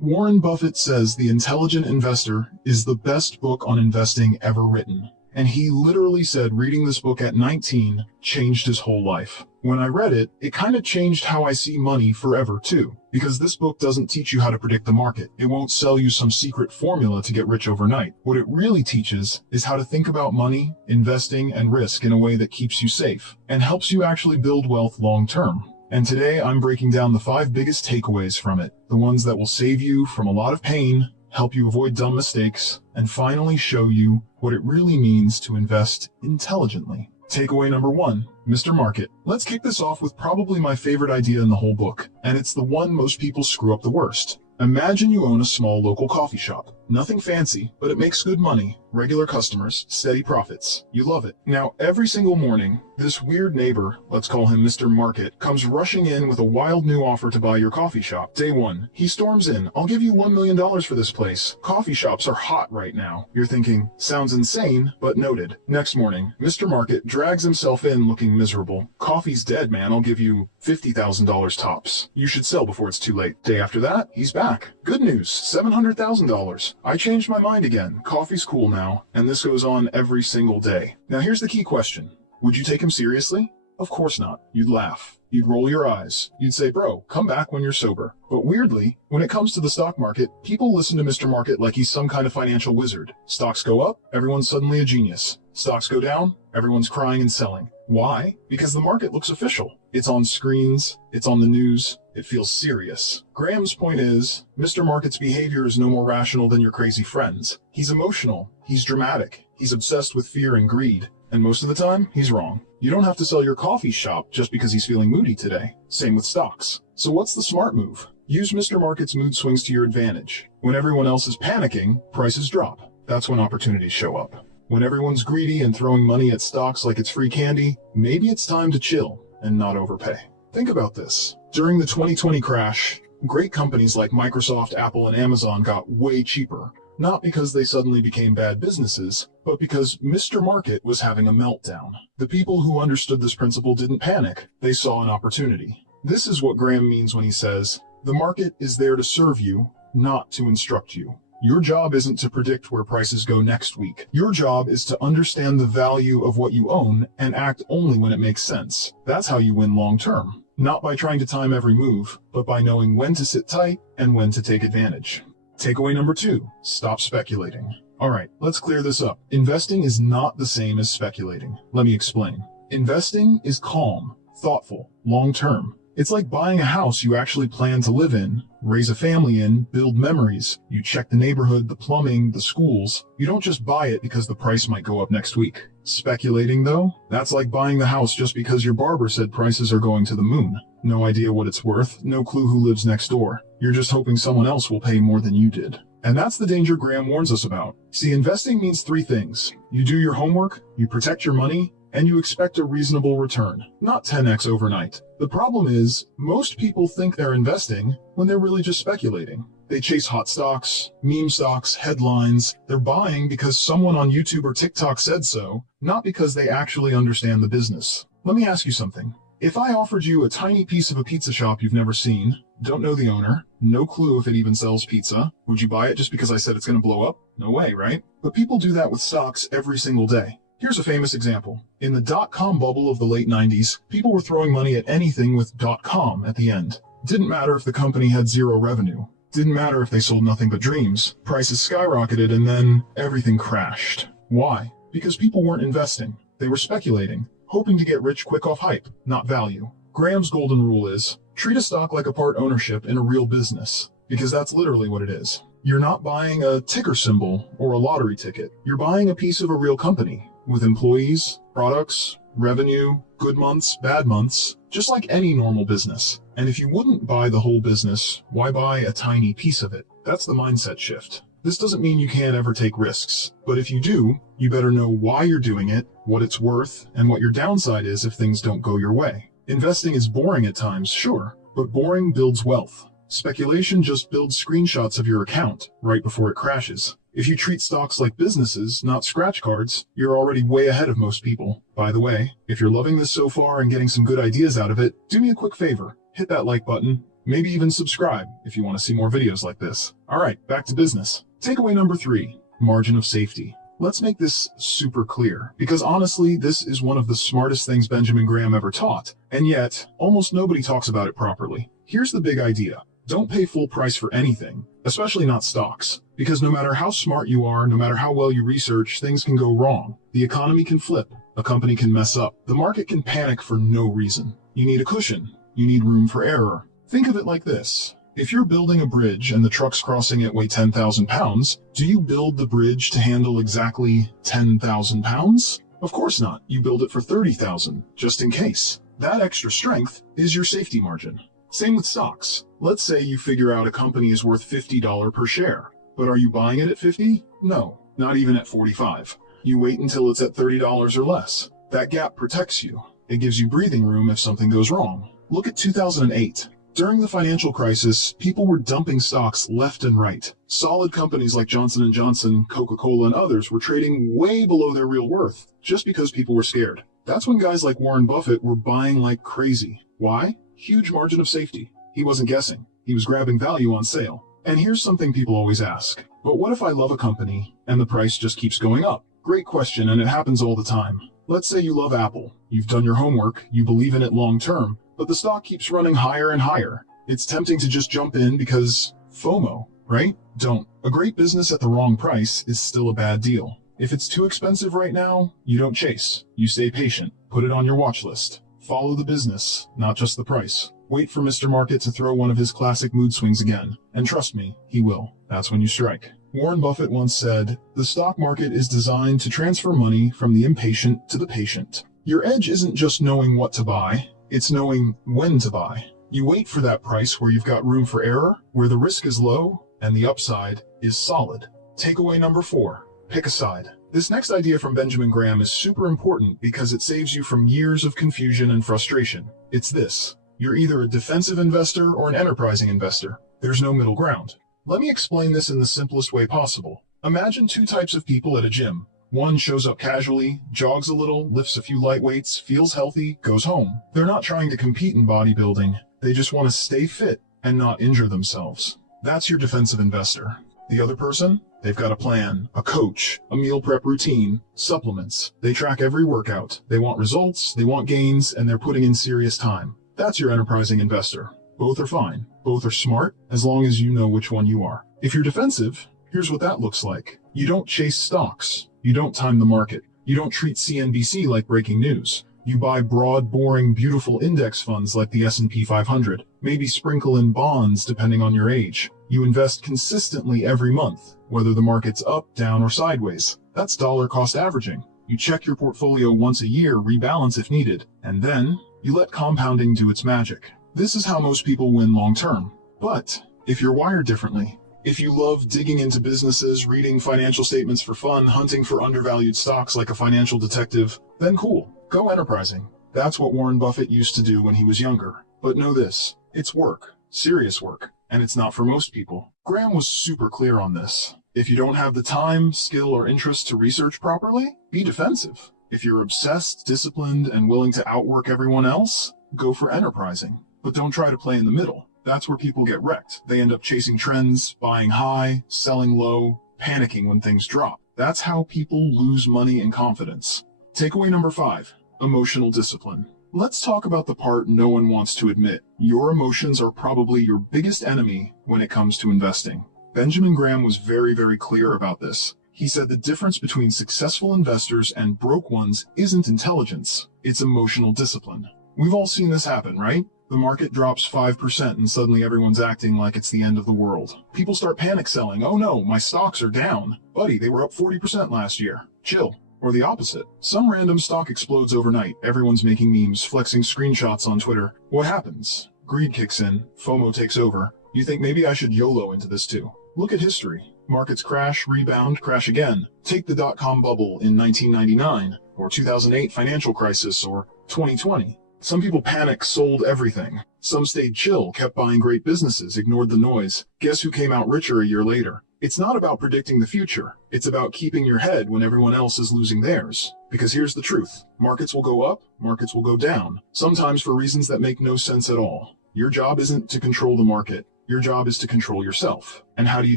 Warren Buffett says The Intelligent Investor is the best book on investing ever written. And he literally said reading this book at 19 changed his whole life. When I read it, it kind of changed how I see money forever too. Because this book doesn't teach you how to predict the market. It won't sell you some secret formula to get rich overnight. What it really teaches is how to think about money, investing, and risk in a way that keeps you safe and helps you actually build wealth long term. And today I'm breaking down the 5 biggest takeaways from it, the ones that will save you from a lot of pain, help you avoid dumb mistakes, and finally show you what it really means to invest intelligently. Takeaway number 1, Mr. Market. Let's kick this off with probably my favorite idea in the whole book, and it's the one most people screw up the worst. Imagine you own a small local coffee shop. Nothing fancy, but it makes good money. Regular customers, steady profits. You love it. Now, every single morning, this weird neighbor, let's call him Mr. Market, comes rushing in with a wild new offer to buy your coffee shop. Day 1, he storms in. I'll give you $1 million for this place. Coffee shops are hot right now. You're thinking, sounds insane, but noted. Next morning, Mr. Market drags himself in looking miserable. Coffee's dead, man. I'll give you $50,000 tops. You should sell before it's too late. Day after that, he's back. Good news, $700,000. I changed my mind again. Coffee's cool now, and this goes on every single day. Now here's the key question. Would you take him seriously? Of course not. You'd laugh. You'd roll your eyes. You'd say, bro, come back when you're sober. But weirdly, when it comes to the stock market, people listen to Mr. Market like he's some kind of financial wizard. Stocks go up, everyone's suddenly a genius. Stocks go down, everyone's crying and selling. Why? Because the market looks official. It's on screens, it's on the news, it feels serious. Graham's point is, Mr. Market's behavior is no more rational than your crazy friends. He's emotional, he's dramatic, he's obsessed with fear and greed, and most of the time, he's wrong. You don't have to sell your coffee shop just because he's feeling moody today. Same with stocks. So what's the smart move? Use Mr. Market's mood swings to your advantage. When everyone else is panicking, prices drop. That's when opportunities show up. When everyone's greedy and throwing money at stocks like it's free candy, maybe it's time to chill and not overpay. Think about this. During the 2020 crash, great companies like Microsoft, Apple, and Amazon got way cheaper. Not because they suddenly became bad businesses, but because Mr. Market was having a meltdown. The people who understood this principle didn't panic. They saw an opportunity. This is what Graham means when he says, the market is there to serve you, not to instruct you. Your job isn't to predict where prices go next week. Your job is to understand the value of what you own and act only when it makes sense. That's how you win long term. Not by trying to time every move, but by knowing when to sit tight and when to take advantage. Takeaway number 2, stop speculating. Alright, let's clear this up. Investing is not the same as speculating. Let me explain. Investing is calm, thoughtful, long term. It's like buying a house you actually plan to live in, raise a family in, build memories. You check the neighborhood, the plumbing, the schools. You don't just buy it because the price might go up next week. Speculating, though, that's like buying the house just because your barber said prices are going to the moon. No idea what it's worth, no clue who lives next door. You're just hoping someone else will pay more than you did. And that's the danger Graham warns us about. See, investing means 3 things. You do your homework, you protect your money, and you expect a reasonable return, not 10x overnight. The problem is, most people think they're investing when they're really just speculating. They chase hot stocks, meme stocks, headlines. They're buying because someone on YouTube or TikTok said so, not because they actually understand the business. Let me ask you something. If I offered you a tiny piece of a pizza shop you've never seen, don't know the owner, no clue if it even sells pizza, would you buy it just because I said it's going to blow up? No way, right? But people do that with stocks every single day. Here's a famous example. In the dot-com bubble of the late 90s, people were throwing money at anything with .com at the end. Didn't matter if the company had 0 revenue. Didn't matter if they sold nothing but dreams. Prices skyrocketed and then everything crashed. Why? Because people weren't investing. They were speculating, hoping to get rich quick off hype, not value. Graham's golden rule is, treat a stock like a part ownership in a real business, because that's literally what it is. You're not buying a ticker symbol or a lottery ticket. You're buying a piece of a real company with employees, products, revenue, good months, bad months, just like any normal business. And if you wouldn't buy the whole business, why buy a tiny piece of it? That's the mindset shift. This doesn't mean you can't ever take risks, but if you do, you better know why you're doing it, what it's worth, and what your downside is if things don't go your way. Investing is boring at times, sure, but boring builds wealth. Speculation just builds screenshots of your account right before it crashes. If you treat stocks like businesses, not scratch cards, you're already way ahead of most people. By the way, if you're loving this so far and getting some good ideas out of it, do me a quick favor. Hit that like button, Maybe even subscribe if you want to see more videos like this. All right, back to business. Takeaway number 3, margin of safety. Let's make this super clear, because honestly, this is one of the smartest things Benjamin Graham ever taught, and yet, almost nobody talks about it properly. Here's the big idea. Don't pay full price for anything, especially not stocks, because no matter how smart you are, no matter how well you research, things can go wrong. The economy can flip, a company can mess up, the market can panic for no reason. You need a cushion, you need room for error. Think of it like this. If you're building a bridge and the trucks crossing it weigh 10,000 pounds, do you build the bridge to handle exactly 10,000 pounds? Of course not. You build it for 30,000, just in case. That extra strength is your safety margin. Same with stocks. Let's say you figure out a company is worth $50 per share. But are you buying it at 50? No, not even at 45. You wait until it's at $30 or less. That gap protects you. It gives you breathing room if something goes wrong. Look at 2008. During the financial crisis, people were dumping stocks left and right. Solid companies like Johnson & Johnson, Coca-Cola, and others were trading way below their real worth, just because people were scared. That's when guys like Warren Buffett were buying like crazy. Why? Huge margin of safety. He wasn't guessing. He was grabbing value on sale. And here's something people always ask. But what if I love a company, and the price just keeps going up? Great question, and it happens all the time. Let's say you love Apple. You've done your homework, you believe in it long term, but the stock keeps running higher and higher. It's tempting to just jump in because FOMO, right? Don't. A great business at the wrong price is still a bad deal. If it's too expensive right now, you don't chase. You stay patient. Put it on your watch list. Follow the business, not just the price. Wait for Mr. Market to throw one of his classic mood swings again. And trust me, he will. That's when you strike. Warren Buffett once said, "The stock market is designed to transfer money from the impatient to the patient." Your edge isn't just knowing what to buy, it's knowing when to buy. You wait for that price where you've got room for error, where the risk is low, and the upside is solid. Takeaway number 4, pick a side. This next idea from Benjamin Graham is super important because it saves you from years of confusion and frustration. It's this. You're either a defensive investor or an enterprising investor. There's no middle ground. Let me explain this in the simplest way possible. Imagine 2 types of people at a gym. One shows up casually, jogs a little, lifts a few light weights, feels healthy, goes home. They're not trying to compete in bodybuilding. They just want to stay fit and not injure themselves. That's your defensive investor. The other person? They've got a plan, a coach, a meal prep routine, supplements. They track every workout. They want results, they want gains, and they're putting in serious time. That's your enterprising investor. Both are fine. Both are smart, as long as you know which one you are. If you're defensive, here's what that looks like. You don't chase stocks. You don't time the market. You don't treat CNBC like breaking news. You buy broad, boring, beautiful index funds like the S&P 500. Maybe sprinkle in bonds depending on your age. You invest consistently every month, whether the market's up, down, or sideways. That's dollar cost averaging. You check your portfolio once a year, rebalance if needed, and then you let compounding do its magic. This is how most people win long term. But if you're wired differently, if you love digging into businesses, reading financial statements for fun, hunting for undervalued stocks like a financial detective, then cool, go enterprising. That's what Warren Buffett used to do when he was younger. But know this, it's work, serious work, and it's not for most people. Graham was super clear on this. If you don't have the time, skill, or interest to research properly, be defensive. If you're obsessed, disciplined, and willing to outwork everyone else, go for enterprising. But don't try to play in the middle. That's where people get wrecked. They end up chasing trends, buying high, selling low, panicking when things drop. That's how people lose money and confidence. Takeaway number 5, emotional discipline. Let's talk about the part no one wants to admit. Your emotions are probably your biggest enemy when it comes to investing. Benjamin Graham was very, very clear about this. He said the difference between successful investors and broke ones isn't intelligence, it's emotional discipline. We've all seen this happen, right? The market drops 5% and suddenly everyone's acting like it's the end of the world. People start panic selling. Oh no, my stocks are down. Buddy, they were up 40% last year. Chill. Or the opposite. Some random stock explodes overnight. Everyone's making memes, flexing screenshots on Twitter. What happens? Greed kicks in. FOMO takes over. You think maybe I should YOLO into this too. Look at history. Markets crash, rebound, crash again. Take the dot-com bubble in 1999, or 2008 financial crisis, or 2020. Some people panicked, sold everything. Some stayed chill, kept buying great businesses, ignored the noise. Guess who came out richer a year later? It's not about predicting the future. It's about keeping your head when everyone else is losing theirs. Because here's the truth. Markets will go up, markets will go down. Sometimes for reasons that make no sense at all. Your job isn't to control the market. Your job is to control yourself. And how do you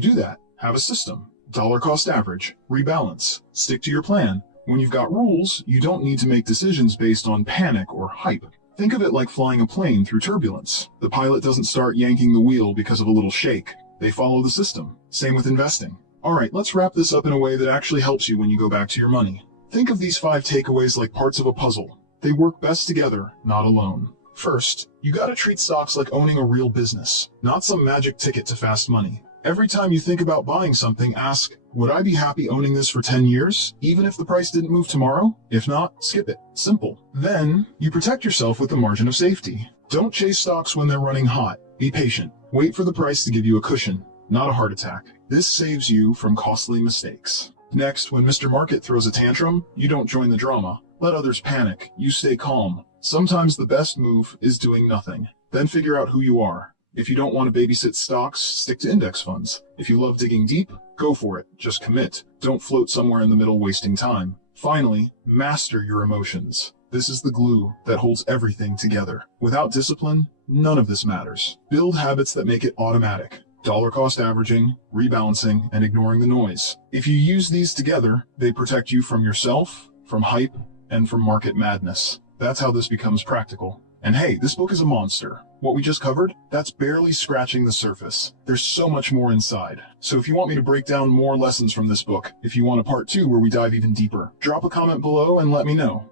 do that? Have a system. Dollar cost average. Rebalance. Stick to your plan. When you've got rules, you don't need to make decisions based on panic or hype. Think of it like flying a plane through turbulence. The pilot doesn't start yanking the wheel because of a little shake. They follow the system. Same with investing. Alright, let's wrap this up in a way that actually helps you when you go back to your money. Think of these 5 takeaways like parts of a puzzle. They work best together, not alone. First, you gotta treat stocks like owning a real business, not some magic ticket to fast money. Every time you think about buying something, ask, would I be happy owning this for 10 years, even if the price didn't move tomorrow? If not, skip it. Simple. Then, you protect yourself with a margin of safety. Don't chase stocks when they're running hot. Be patient. Wait for the price to give you a cushion, not a heart attack. This saves you from costly mistakes. Next, when Mr. Market throws a tantrum, you don't join the drama. Let others panic. You stay calm. Sometimes the best move is doing nothing. Then figure out who you are. If you don't want to babysit stocks, stick to index funds. If you love digging deep, go for it. Just commit. Don't float somewhere in the middle wasting time. Finally, master your emotions. This is the glue that holds everything together. Without discipline, none of this matters. Build habits that make it automatic. Dollar cost averaging, rebalancing, and ignoring the noise. If you use these together, they protect you from yourself, from hype, and from market madness. That's how this becomes practical. And hey, this book is a monster. What we just covered, that's barely scratching the surface. There's so much more inside. So if you want me to break down more lessons from this book, if you want a part 2 where we dive even deeper, drop a comment below and let me know.